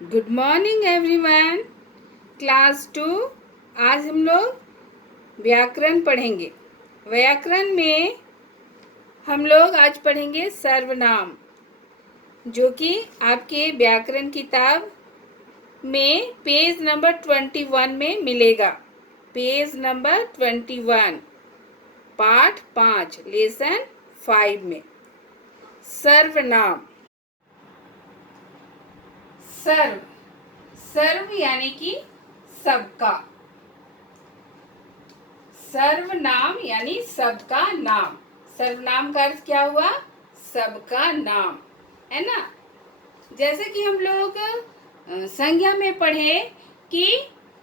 Good morning everyone. Class 2। आज हम लोग व्याकरण पढ़ेंगे। व्याकरण में हम लोग आज पढ़ेंगे सर्वनाम, जो कि आपके व्याकरण किताब में पेज नंबर 21 में मिलेगा। पेज नंबर 21, पाठ 5, लेसन 5 में सर्वनाम। सर्व सर्व यानी कि सबका। सर्वनाम यानी सबका नाम। सर्वनाम का अर्थ क्या हुआ? सबका नाम, है ना। जैसे कि हम लोग संज्ञा में पढ़े कि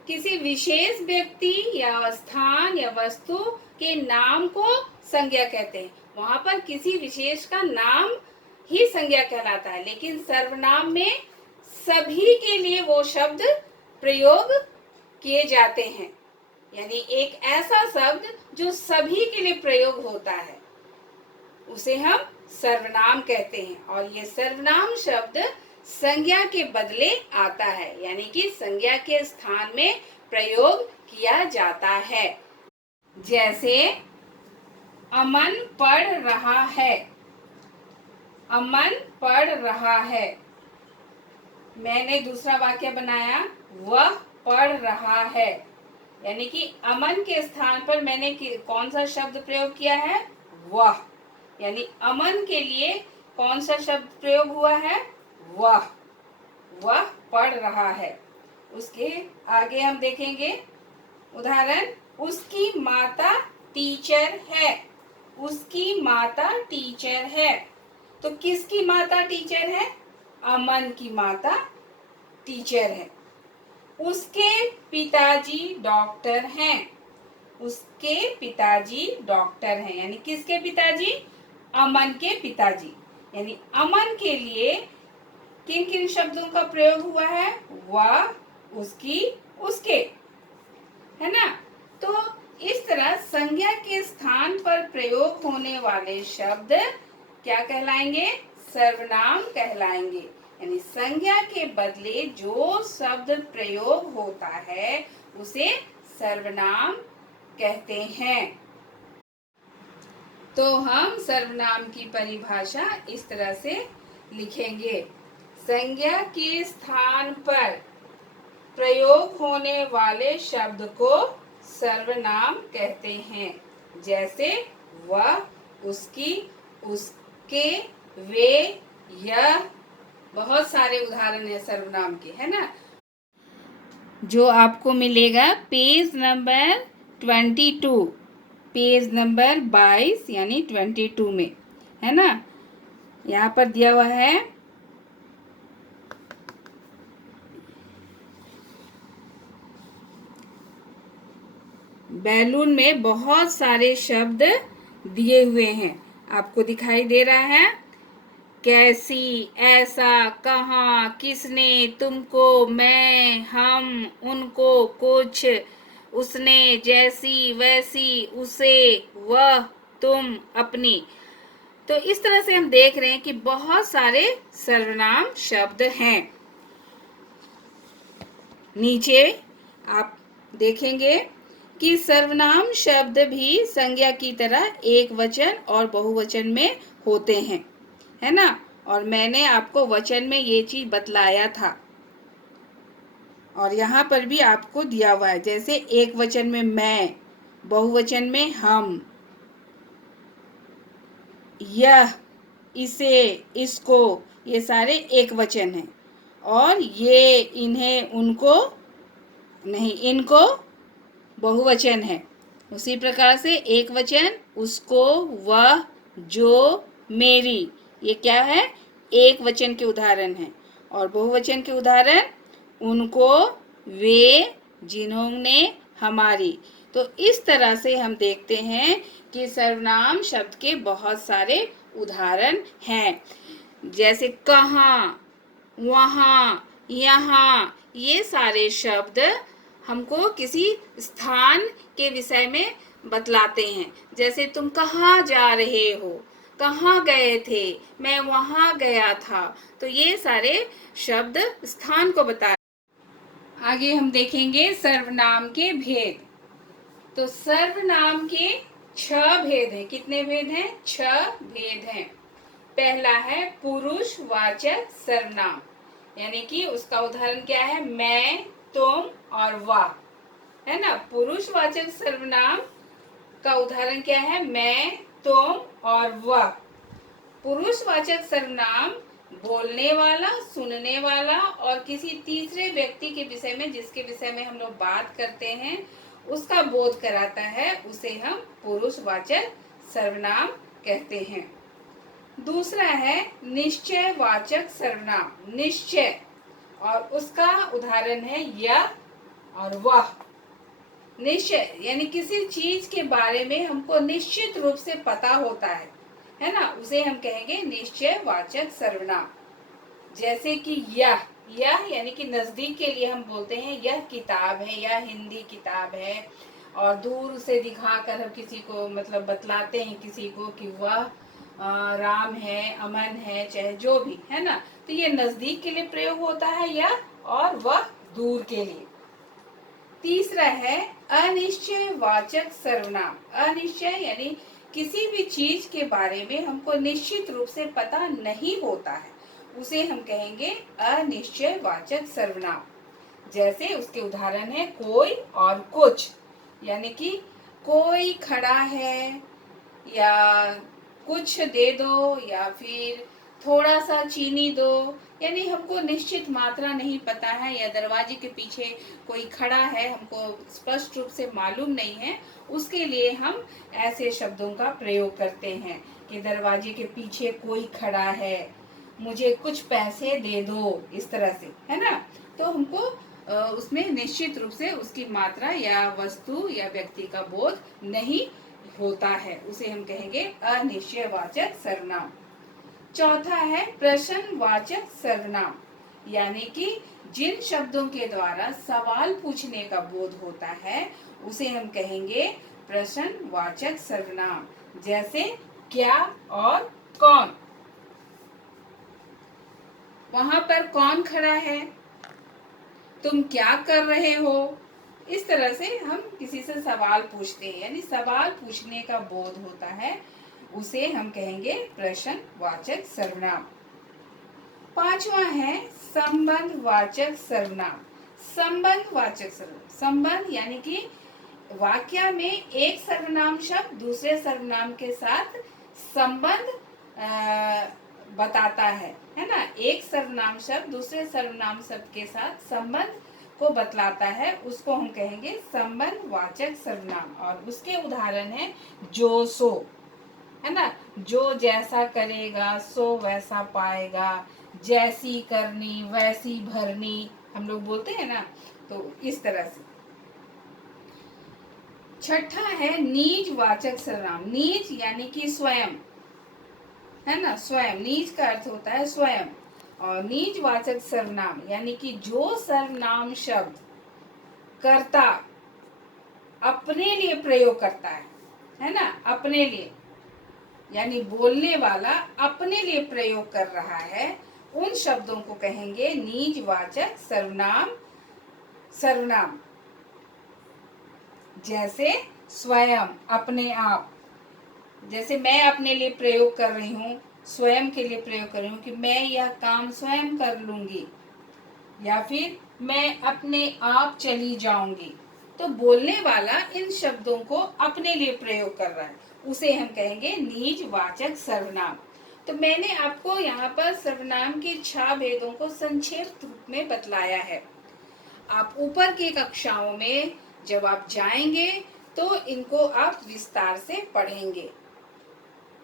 किसी विशेष व्यक्ति या स्थान या वस्तु के नाम को संज्ञा कहते हैं। वहां पर किसी विशेष का नाम ही संज्ञा कहलाता है, लेकिन सर्वनाम में सभी के लिए वो शब्द प्रयोग किए जाते हैं। यानी एक ऐसा शब्द जो सभी के लिए प्रयोग होता है, उसे हम सर्वनाम कहते हैं। और ये सर्वनाम शब्द संज्ञा के बदले आता है, यानी कि संज्ञा के स्थान में प्रयोग किया जाता है। जैसे अमन पढ़ रहा है। अमन पढ़ रहा है। मैंने दूसरा वाक्य बनाया, वह पढ़ रहा है। यानी कि अमन के स्थान पर मैंने कौन सा शब्द प्रयोग किया है? वह। यानी अमन के लिए कौन सा शब्द प्रयोग हुआ है? वह। वह पढ़ रहा है। उसके आगे हम देखेंगे उदाहरण, उसकी माता टीचर है। उसकी माता टीचर है। तो किसकी माता टीचर है? अमन की माता टीचर है। उसके पिताजी डॉक्टर हैं। उसके पिताजी डॉक्टर हैं। यानी किसके पिताजी? अमन के पिताजी। यानी अमन के लिए किन किन शब्दों का प्रयोग हुआ है? वह, उसकी, उसके, है ना। तो इस तरह संज्ञा के स्थान पर प्रयोग होने वाले शब्द क्या कहलाएंगे? सर्वनाम कहलाएंगे। यानी संज्ञा के बदले जो शब्द प्रयोग होता है उसे सर्वनाम कहते हैं। तो हम सर्वनाम की परिभाषा इस तरह से लिखेंगे। संज्ञा के स्थान पर प्रयोग होने वाले शब्द को सर्वनाम कहते हैं। जैसे वह, उसकी, उसके, वे, यह, बहुत सारे उदाहरण है सर्वनाम के, है ना, जो आपको मिलेगा पेज नंबर 22, पेज नंबर 22 यानी 22 में, है ना। यहाँ पर दिया हुआ है बैलून में बहुत सारे शब्द दिए हुए हैं, आपको दिखाई दे रहा है। कैसी, ऐसा, कहाँ, किसने, तुमको, मैं, हम, उनको, कुछ, उसने, जैसी, वैसी, उसे, वह, तुम, अपनी। तो इस तरह से हम देख रहे हैं कि बहुत सारे सर्वनाम शब्द हैं। नीचे आप देखेंगे कि सर्वनाम शब्द भी संज्ञा की तरह एक वचन और बहुवचन में होते हैं, है ना। और मैंने आपको वचन में ये चीज बतलाया था, और यहाँ पर भी आपको दिया हुआ है। जैसे एक वचन में मैं, बहुवचन में हम, यह, इसे, इसको, ये सारे एक वचन हैं। और ये, इन्हें, उनको नहीं, इनको बहुवचन है। उसी प्रकार से एक वचन उसको, वह, जो, मेरी, ये क्या है? एक वचन के उदाहरण हैं। और बहुवचन के उदाहरण उनको, वे, जिन्होंने, हमारी। तो इस तरह से हम देखते हैं कि सर्वनाम शब्द के बहुत सारे उदाहरण हैं। जैसे कहाँ, वहाँ, यहाँ, ये सारे शब्द हमको किसी स्थान के विषय में बतलाते हैं। जैसे तुम कहाँ जा रहे हो, कहाँ गए थे, मैं वहाँ गया था। तो ये सारे शब्द स्थान को बता। आगे हम देखेंगे सर्वनाम के भेद। तो सर्वनाम के 6 भेद हैं। कितने भेद हैं? 6 भेद हैं। पहला है पुरुषवाचक सर्वनाम, यानी कि उसका उदाहरण क्या है? मैं, तुम और वह, है ना। पुरुषवाचक सर्वनाम का उदाहरण क्या है? मैं, तुम और वह। पुरुषवाचक सर्वनाम बोलने वाला, सुनने वाला और किसी तीसरे व्यक्ति के विषय में, जिसके विषय में हम लोग बात करते हैं, उसका बोध कराता है, उसे हम पुरुषवाचक सर्वनाम कहते हैं। दूसरा है निश्चयवाचक सर्वनाम, निश्चय, और उसका उदाहरण है यह और वह। निश्चय यानी किसी चीज के बारे में हमको निश्चित रूप से पता होता है ना, उसे हम कहेंगे निश्चयवाचक सर्वनाम। जैसे कि यह यानी कि नजदीक के लिए हम बोलते हैं यह किताब है, यह हिंदी किताब है, और दूर से दिखाकर हम किसी को मतलब बतलाते हैं किसी को कि वह राम है, अमन है, चाहे जो भी है ना। तो ये नजदीक के लिए प्रयोग होता है यह, और वह दूर के लिए। तीसरा है अनिश्चयवाचक सर्वनाम। अनिश्चय यानी किसी भी चीज के बारे में हमको निश्चित रूप से पता नहीं होता है, उसे हम कहेंगे अनिश्चयवाचक सर्वनाम। जैसे उसके उदाहरण है कोई और कुछ, यानी कि कोई खड़ा है, या कुछ दे दो, या फिर थोड़ा सा चीनी दो, यानी हमको निश्चित मात्रा नहीं पता है, या दरवाजे के पीछे कोई खड़ा है, हमको स्पष्ट रूप से मालूम नहीं है, उसके लिए हम ऐसे शब्दों का प्रयोग करते हैं कि दरवाजे के पीछे कोई खड़ा है, मुझे कुछ पैसे दे दो, इस तरह से, है ना। तो हमको उसमें निश्चित रूप से उसकी मात्रा या वस्तु या व्यक्ति का बोध नहीं होता है, उसे हम कहेंगे अनिश्चयवाचक सर्वनाम। चौथा है प्रश्नवाचक सर्वनाम, यानी कि जिन शब्दों के द्वारा सवाल पूछने का बोध होता है, उसे हम कहेंगे प्रश्नवाचक सर्वनाम। जैसे क्या और कौन, वहां पर कौन खड़ा है, तुम क्या कर रहे हो, इस तरह से हम किसी से सवाल पूछते हैं, यानी सवाल पूछने का बोध होता है, उसे हम कहेंगे प्रश्नवाचक सर्वनाम। पांचवा है संबंधवाचक सर्वनाम। संबंधवाचक सर्वनाम, संबंध यानी कि वाक्य में एक सर्वनाम शब्द दूसरे सर्वनाम के साथ संबंध बताता है ना। एक सर्वनाम शब्द दूसरे सर्वनाम शब्द के साथ संबंध को बतलाता है, उसको हम कहेंगे संबंधवाचक सर्वनाम। और उसके उदाहरण है जो सो, है ना। जो जैसा करेगा सो वैसा पाएगा, जैसी करनी वैसी भरनी, हम लोग बोलते हैं ना, तो इस तरह से। छठा है निजवाचक सर्वनाम। निज यानी कि स्वयं, है ना, स्वयं, निज का अर्थ होता है स्वयं। और निजवाचक सर्वनाम यानी कि जो सर्वनाम शब्द कर्ता अपने लिए प्रयोग करता है ना, अपने लिए, यानी बोलने वाला अपने लिए प्रयोग कर रहा है, उन शब्दों को कहेंगे निजवाचक सर्वनाम। सर्वनाम जैसे स्वयं, अपने आप, जैसे मैं अपने लिए प्रयोग कर रही हूँ, स्वयं के लिए प्रयोग कर रही हूँ कि मैं यह काम स्वयं कर लूंगी, या फिर मैं अपने आप चली जाऊंगी। तो बोलने वाला इन शब्दों को अपने लिए प्रयोग कर रहा है, उसे हम कहेंगे निजवाचक सर्वनाम। तो मैंने आपको यहाँ पर सर्वनाम के 6 भेदों को संक्षेप रूप में बतलाया है। आप ऊपर की कक्षाओं में जब आप जाएंगे तो इनको आप विस्तार से पढ़ेंगे।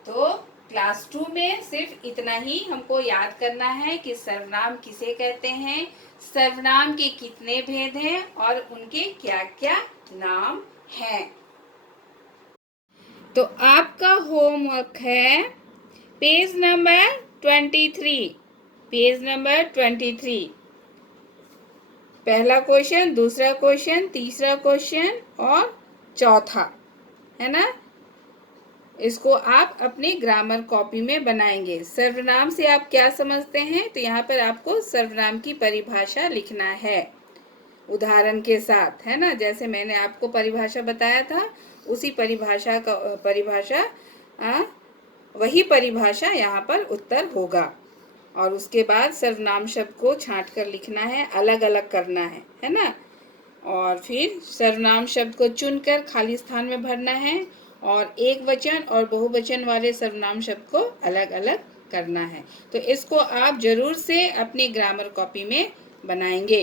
तो क्लास 2 में सिर्फ इतना ही हमको याद करना है कि सर्वनाम किसे कहते हैं, सर्वनाम के कितने भेद हैं और उनके क्या क्या नाम हैं। तो आपका होमवर्क है पेज नंबर 23, पेज नंबर 23। पहला क्वेश्चन, दूसरा क्वेश्चन, तीसरा क्वेश्चन और चौथा, है ना। इसको आप अपनी ग्रामर कॉपी में बनाएंगे। सर्वनाम से आप क्या समझते हैं, तो यहाँ पर आपको सर्वनाम की परिभाषा लिखना है उदाहरण के साथ, है ना। जैसे मैंने आपको परिभाषा बताया था, उसी परिभाषा वही परिभाषा यहाँ पर उत्तर होगा। और उसके बाद सर्वनाम शब्द को छांट कर लिखना है, अलग अलग करना है ना। और फिर सर्वनाम शब्द को चुनकर खाली स्थान में भरना है और एक वचन और बहुवचन वाले सर्वनाम शब्द को अलग अलग करना है। तो इसको आप जरूर से अपनी ग्रामर कॉपी में बनाएंगे।